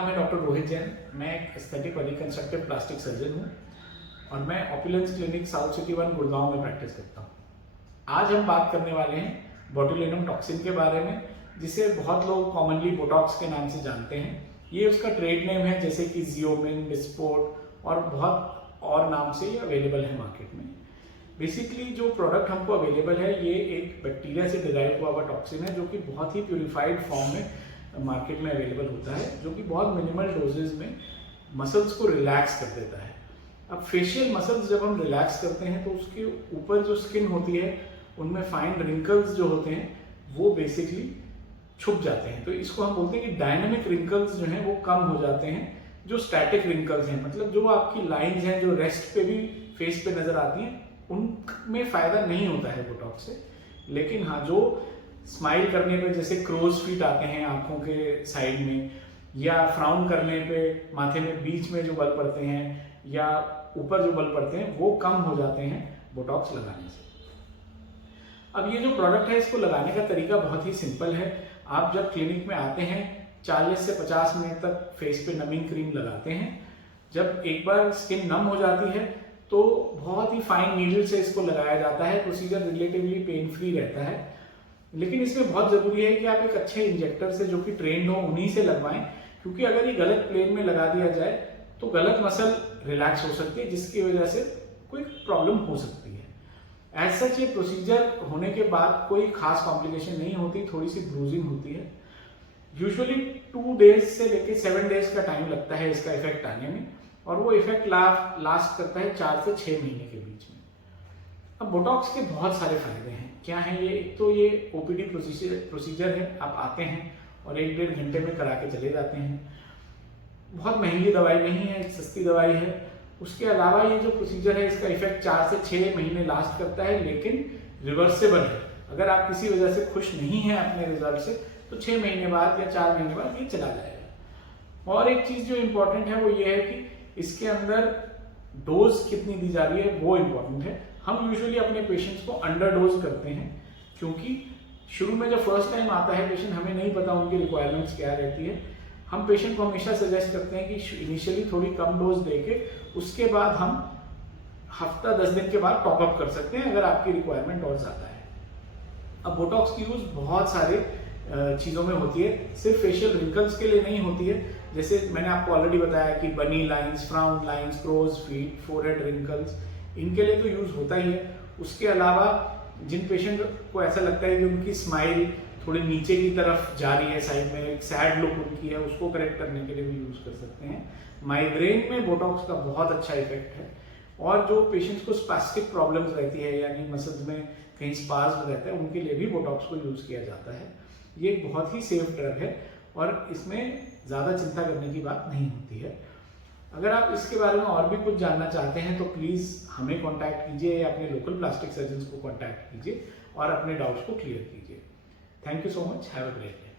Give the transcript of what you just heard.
नाम है डॉक्टर रोहित जैन। मैं एक एस्थेटिक और रिकंस्ट्रक्टिव प्लास्टिक सर्जन हूँ और मैं opulence clinic south city 1 Gurgaon में प्रैक्टिस करता हूँ। आज हम बात करने वाले हैं बोटुलिनम टॉक्सिन के बारे में, जिसे बहुत लोग कॉमनली बोटॉक्स के नाम से जानते हैं। ये उसका ट्रेड नेम है, जैसे कि जियोमिन, डिस्पोर्ट और बहुत और नाम से ये अवेलेबल है मार्केट में। बेसिकली जो प्रोडक्ट हमको अवेलेबल है ये एक बैक्टीरिया से डिराइव हुआ हुआ टॉक्सिन है, जो कि बहुत ही प्यूरिफाइड फॉर्म में मार्केट में अवेलेबल होता है, जो कि बहुत मिनिमल डोजेज में मसल्स को रिलैक्स कर देता है। अब फेशियल मसल्स जब हम रिलैक्स करते हैं तो उसके ऊपर जो स्किन होती है उनमें फाइन रिंकल्स जो होते हैं वो बेसिकली छुप जाते हैं। तो इसको हम बोलते हैं कि डायनामिक रिंकल्स जो हैं वो कम हो जाते हैं। जो स्टैटिक रिंकल्स हैं, मतलब जो आपकी लाइंस हैं जो रेस्ट पे भी फेस पे नजर आती हैं, उनमें फायदा नहीं होता है बोटॉक्स से। लेकिन हाँ, जो स्माइल करने पे जैसे क्रोज फीट आते हैं आंखों के साइड में, या फ्राउन करने पे माथे में बीच में जो बल पड़ते हैं या ऊपर जो बल पड़ते हैं वो कम हो जाते हैं बोटॉक्स लगाने से। अब ये जो प्रोडक्ट है इसको लगाने का तरीका बहुत ही सिंपल है। आप जब क्लिनिक में आते हैं 40 से 50 मिनट तक फेस पे नमिंग क्रीम लगाते हैं। जब एक बार स्किन नम हो जाती है तो बहुत ही फाइन नीडल से इसको लगाया जाता है। प्रोसीजर रिलेटिवली पेन फ्री रहता है, लेकिन इसमें बहुत जरूरी है कि आप एक अच्छे इंजेक्टर से, जो कि ट्रेंड हो, उन्हीं से लगवाएं, क्योंकि अगर ये गलत प्लेन में लगा दिया जाए तो गलत मसल रिलैक्स हो सकती है, जिसकी वजह से कोई प्रॉब्लम हो सकती है। एज सच ये प्रोसीजर होने के बाद कोई खास कॉम्प्लिकेशन नहीं होती, थोड़ी सी ब्रूजिंग होती है। यूजुअली 2 डेज से लेकर 7 डेज का टाइम लगता है इसका इफेक्ट आने में, और वो इफेक्ट लास्ट करता है 4 से 6 महीने के बीच में। अब बोटॉक्स के बहुत सारे फायदे हैं। क्या है ये? एक तो ये ओपीडी प्रोसीजर है। आप आते हैं और 1-1.5 घंटे में करा के चले जाते हैं। बहुत महंगी दवाई नहीं है, सस्ती दवाई है। उसके अलावा ये जो प्रोसीजर है इसका इफेक्ट 4 से 6 महीने लास्ट करता है, लेकिन रिवर्सेबल है। अगर आप किसी वजह से खुश नहीं हैं अपने रिजल्ट से तो 6 महीने बाद या 4 महीने बाद ये चला जाएगा। और एक चीज जो इम्पोर्टेंट है वो ये है कि इसके अंदर डोज कितनी दी जा रही है वो इम्पोर्टेंट है। हम यूजुअली अपने पेशेंट्स को अंडर डोज करते हैं, क्योंकि शुरू में जब फर्स्ट टाइम आता है पेशेंट, हमें नहीं पता उनकी रिक्वायरमेंट्स क्या रहती है। हम पेशेंट को हमेशा सजेस्ट करते हैं कि इनिशियली थोड़ी कम डोज देके उसके बाद हम हफ्ता 10 दिन के बाद टॉप अप कर सकते हैं अगर आपकी रिक्वायरमेंट और ज्यादा है। अब बोटॉक्स की यूज बहुत सारे चीजों में होती है, सिर्फ फेशियल रिंकल्स के लिए नहीं होती है। जैसे मैंने आपको ऑलरेडी बताया कि bunny lines, frown lines, crow's feet, forehead wrinkles, इनके लिए तो यूज होता ही है। उसके अलावा जिन पेशेंट को ऐसा लगता है कि उनकी स्माइल थोड़ी नीचे की तरफ जा रही है, साइड में एक सैड लुक उनकी है, उसको करेक्ट करने के लिए भी यूज कर सकते हैं। माइग्रेन में बोटॉक्स का बहुत अच्छा इफेक्ट है। और जो पेशेंट्स को स्पास्टिक प्रॉब्लम्स रहती है, यानी मसल्स में कहीं स्पाज्म रहता है, उनके लिए भी बोटॉक्स को यूज किया जाता है। ये एक बहुत ही सेफ ड्रग है और इसमें ज़्यादा चिंता करने की बात नहीं होती है। अगर आप इसके बारे में और भी कुछ जानना चाहते हैं तो प्लीज़ हमें कांटेक्ट कीजिए या अपने लोकल प्लास्टिक सर्जन्स को कांटेक्ट कीजिए और अपने डाउट्स को क्लियर कीजिए। Thank you so much. Have a great day.